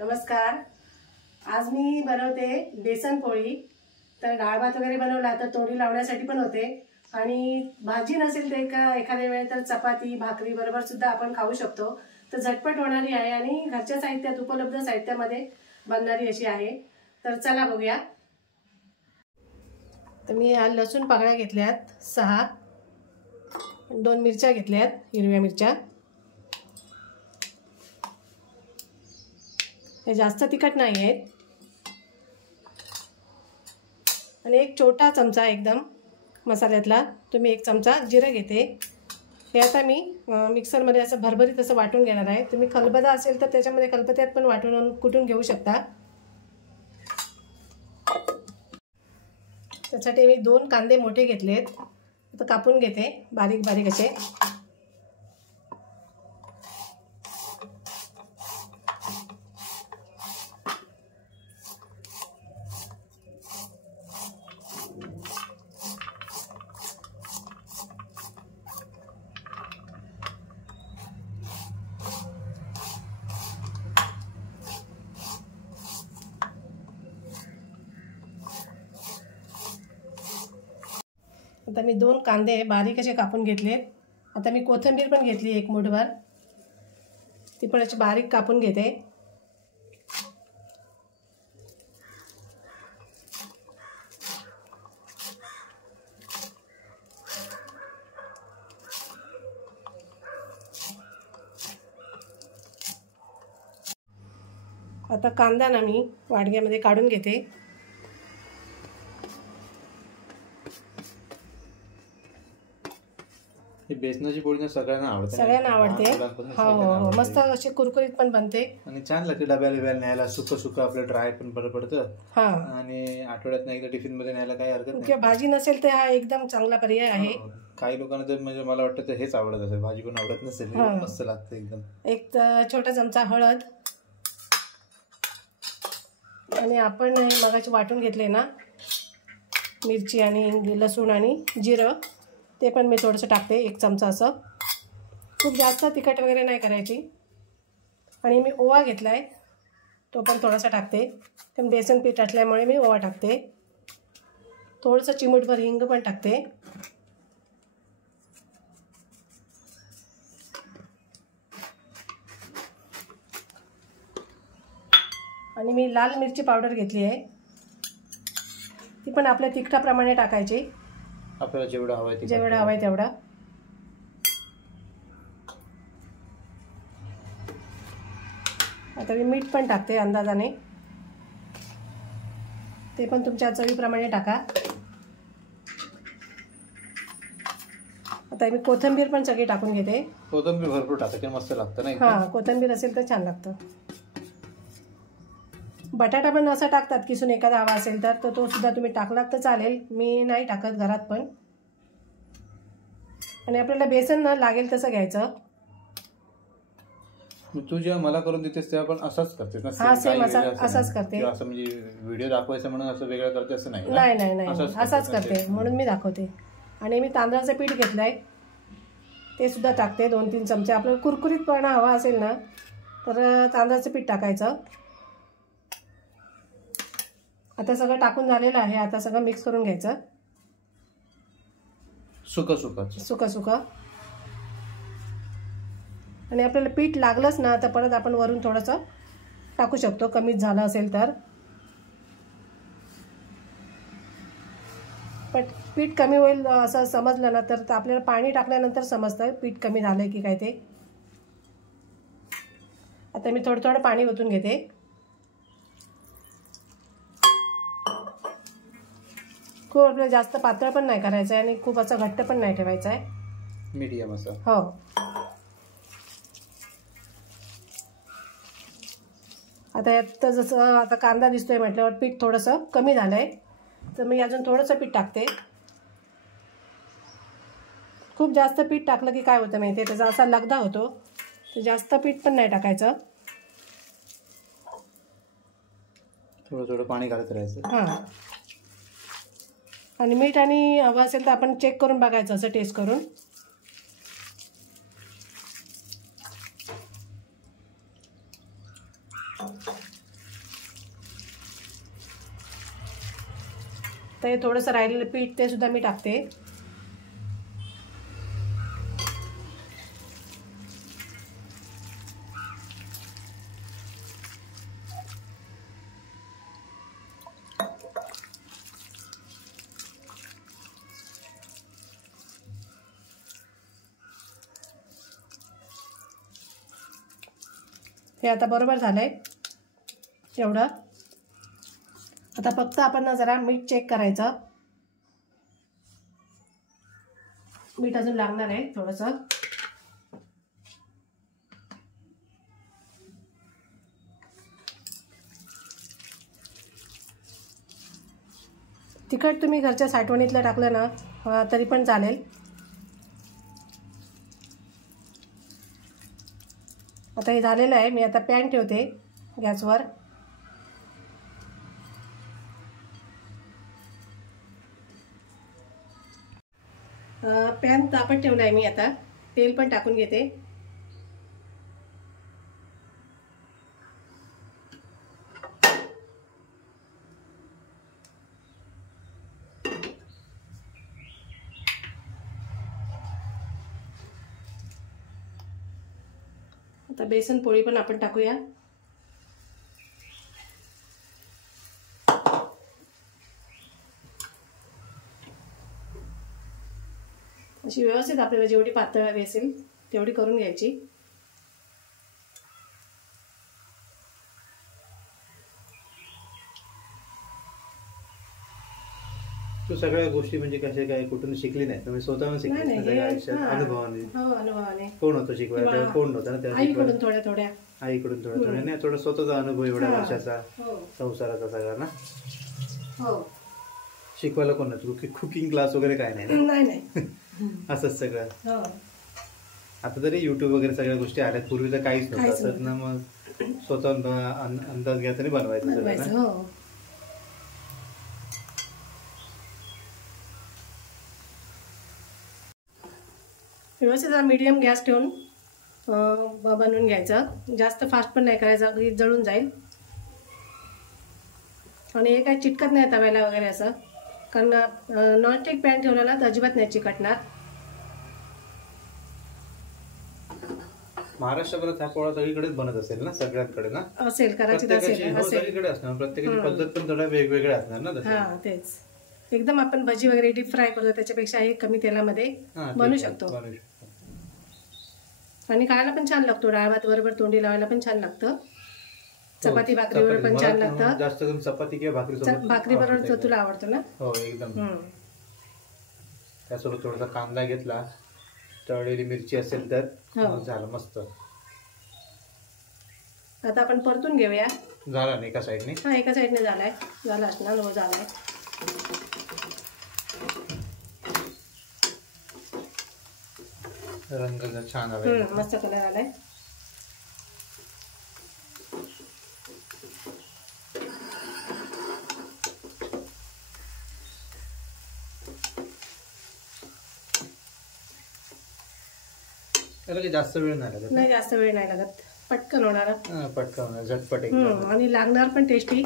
नमस्कार। आज मी बनवते बेसन पोळी। तर डाळ भात वगैरे बनवला तर तोंडी लावण्यासाठी पण होते आणि भाजी नसेल तर एखाद्या वेळेस तर चपाती भाकरी बरोबर सुद्धा आपण खाऊ शकतो। तर झटपट होणारी आहे आणि घरच्या साहित्यात उपलब्ध साहित्यामध्ये बनणारी अशी आहे। तर चला बघूया। तर मी या लसूण पाकळ्या घेतल्यात 6, 2 मिरच्या घेतल्यात हिरव्या मिरच्या। हे जास्त तिखट नाही आहेत आणि एक छोटा चमचा एकदम मसाल्यातला तुम्ही 1 चमचा जिरे घेते। हे आता मी मिक्सर मध्ये असं भरभरीत असं वाटून घेणार आहे। तुम्ही खलबत्ता असेल तर त्याच्यामध्ये खलबत्त्यात पण वाटून कुटून घेऊ शकता। त्यासाठी मी 2 कांदे मोठे घेतलेत, आता कापून घेते बारीक बारीक असे। आता मी 2 कांदे बारीक असे कापून घेतलेत। आता मी कोथिंबीर पण घेतली 1 मूठभर, ती पण अशी बारीक कापून घेते। आता कांदा ना मी वाडग्यामध्ये काढून घेते। बेसनाची पोळी सगळ्यांना आवडते। हो, मस्त अशी कुरकुरीत पण बनते आणि छान लागते। डब्याला न्यायला सुकं आपलं ड्राय पण बरं पडतं आणि आठवड्यात एकदा टिफिन मध्ये न्यायला काही हरकत नाही। किंवा भाजी नसेल तर हा एकदम चांगला पर्याय आहे। काही लोकांना तर म्हणजे मला वाटतं तर हेच आवडत असेल, भाजी पण आवडत नसेल, मस्त लागतं एकदम। एक छोटा चमचा हळद आणि आपण मगाशी वाटून घेतले ना मिरची आणि लसूण आणि जिरं, ते पण मी थोडंसं टाकते 1 चमचा असं। खूप जास्त तिखट वगैरे नाही करायची। आणि मी ओवा घेतला आहे, तो पण थोडासा टाकते, कारण बेसन पीठ असल्यामुळे मी ओवा टाकते। थोडंसं चिमूटभर हिंग पण टाकते। आणि मी लाल मिरची पावडर घेतली आहे, ती पण आपल्या तिखटाप्रमाणे टाकायची, आपल्याला जेवढा हवाय तेवढा। आता मी मीठ पण टाकते अंदाजाने, ते पण तुमच्या चवीप्रमाणे टाका। आता मी कोथिंबीर पण सगळी टाकून घेते। कोथिंबीर भरपूर टाकायची, मस्त लागतं ना। हां, कोथिंबीर असेल तर छान लागतं। बटाटा पण असा टाकतात किसून, एखादा हवा असेल तर तो सुद्धा तुम्ही टाकलात तर चालेल, मी नाही टाकत घरात पण। आणि आपल्याला बेसन ना लागेल तसं घ्यायचं। तू जेव्हा मला करून देतेस तेव्हा पण असाच करतेस ना? हां, सेम असाच करते। असं म्हणजे व्हिडिओ दाखवायचं म्हणून असं वेगळं करते असं नाही? नाही, असाच करते म्हणून मी दाखवते। आणि मी तांदळाचं पीठ घेतलंय, ते सुद्धा टाकते 2-3 चमचे। आपल्याला कुरकुरीतपणा हवा असेल ना तर तांदळाचं पीठ टाकायचं। आता सगळं टाकून झालेलं आहे, आता सगळं मिक्स करून घ्यायचं सुकं। आणि आपल्याला पीठ लागलंच ना तर परत आपण वरून थोडंसं टाकू शकतो, कमीच झालं असेल तर। पण पीठ कमी होईल असं समजलं ना तर आपल्याला पाणी टाकल्यानंतर समजतं पीठ कमी झालंय की काय ते। आता मी थोडं पाणी ओतून घेते। खूप आपल्याला जास्त पातळ पण नाही करायचं आहे आणि खूप असं घट्ट पण नाही ठेवायचं आहे, मीडियम असं। हो। आता यात जसं आता कांदा दिसतोय म्हटल्यावर पीठ थोडंसं कमी झालंय, तर मी अजून थोडंसं पीठ टाकते। खूप जास्त पीठ टाकलं की काय होतं माहिती आहे, त्याचा असा लगदा होतो, तर जास्त पीठ पण नाही टाकायचं, थोडं पाणी घालत राहायचं। हां, आणि मीठ आणि हवं असेल तर आपण चेक करून बघायचं असं टेस्ट करून। तर हे थोडंसं राहिलेलं पीठ ते सुद्धा मी टाकते. हे आता बरोबर झालंय एवढं. आता फक्त आपण ना जरा मीठ चेक करायचं. मीठ अजून लागणार आहे थोडंसं. तिखट तुम्ही घरच्या साठवणीतलं टाकलं ना तरी पण चालेल. आता हे झालेलं आहे. मी आता पॅन ठेवते गॅसवर. पॅन तापत ठेवला आहे मी. आता तेल पण टाकून घेते. आता बेसन पोळी पण आपण टाकूया. अशी व्यवस्थित आपल्याला जेवढी पातळ हवी असेल तेवढी करून घ्यायची. तू सगळ्या गोष्टी म्हणजे कशा काय कुठून शिकली नाही, तुम्ही स्वतःहून शिकली अनुभवाने. हो, अनुभवाने. कोण होतं शिकवायला? कोण नव्हतं ना त्या? आईकडून थोड्या थोड्या. आईकडून थोड्या थोड्या नाही, थोडा स्वतःचा अनुभव एवढ्या वर्षाचा संसाराचा सगळा ना. हो. शिकवायला कोण नव्हतं? कुकिंग क्लास वगैरे काय नाही? नाही. असंच सगळं. आता तरी युट्यूब वगैरे सगळ्या गोष्टी आल्यात, पूर्वी तर काहीच नव्हतं ना. मग स्वतः अंदाज घ्यायचा आणि बनवायचं सगळं. व्यवस्थित मीडियम गॅस ठेवून बनवून घ्यायचं. जास्त फास्ट पण नाही करायचं, जळून जाईल. आणि हे काही चिटकत नाही तव्याला वगैरे असं, कारण नॉनस्टिक पॅन ठेवलेला तर अजिबात नाही चिकटणार. महाराष्ट्रभरात हा पोळा सगळीकडेच बनत असेल ना? सगळ्यांकडे ना असेल, कदाचित असेल. सगळीकडे असणार. प्रत्येकाची पद्धत पण थोड्या वेगवेगळ्या असणार ना. हा तेच. एकदम आपण भजी वगैरे डीप फ्राय करतो त्याच्यापेक्षा हे कमी तेलामध्ये बनवू शकतो. आणि खायला पण छान लागतो. डाळ भात बरोबर तोंडी लावायला पण छान लागतं. चपाती भाकरीवर पण छान लागतं. जास्त करून चपाती किंवा भाकरी बरोबर तुला आवडतो ना? हो, एकदम. त्यासोबत थोडासा कांदा घेतला, तळलेली मिरची असेल तर झालं मस्त. आता आपण परतून घेऊया. झाला ना एका साईडने? हा, एका साईडने झालाय. झाला असणार. हो, झालाय. रंग छान आलाय, मस्त कलर आलाय. त्याला जास्त वेळ नाही लागत. नाही, जास्त वेळ नाही लागत. पटकन होणार. पटकन होणार, झटपट एकदम. आणि लागणार पण टेस्टी.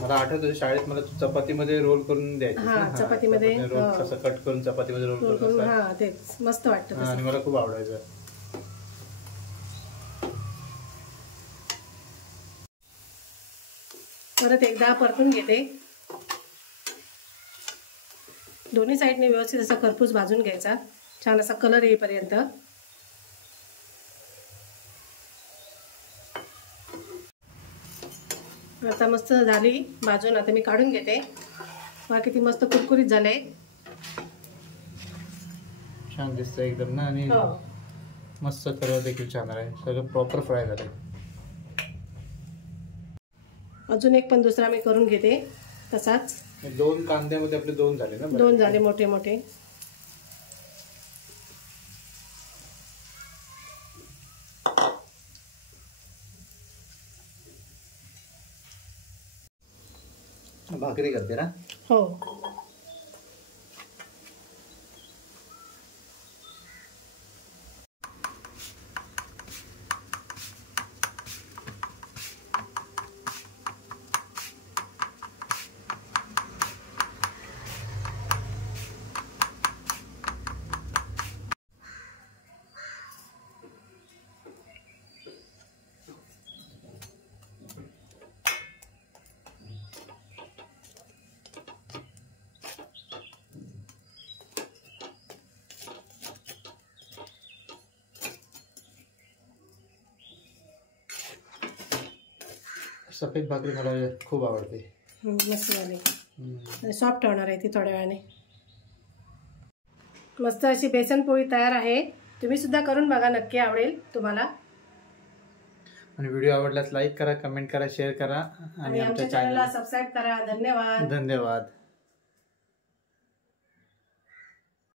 मला आठवतं शाळेत मला चपातीमध्ये रोल करून द्यायचं. चपातीमध्ये कसं कट करून चपातीमध्ये रोल करून. हा, तेच मस्त वाटतं. आणि मला खूप आवडायचं. परत एकदा परतून घेते. दोन्ही साईडने व्यवस्थित असा खरपूस भाजून घ्यायचा, छान असा कलर येईपर्यंत. आता मस्त झाली भाजून. आता मी काढून घेते. किती मस्त कुरकुरीत झाले. छान दिसतंय एकदम ना. आणि मस्त कलर देखील छान आहे. सगळं प्रॉपर फ्राय झालंय. अजून एक पण दुसरा मी करून घेते तसाच. दोन कांद्यामध्ये आपले दोन झाले ना? दोन झाले मोठे मोठे. भाकरी करते ना? हो. सफेद भाकरी मला खूप आवडते. मस्त झाली, सॉफ्ट होणार आहे ती थोड्या वेळाने. मस्त अशी बेसन पोळी तयार आहे. तुम्ही सुद्धा करून बघा, नक्की आवडेल तुम्हाला. आणि व्हिडिओ आवडल्यास लाईक करा, कमेंट करा, शेअर करा आणि आमच्या चॅनलला सबस्क्राईब करा. धन्यवाद. धन्यवाद.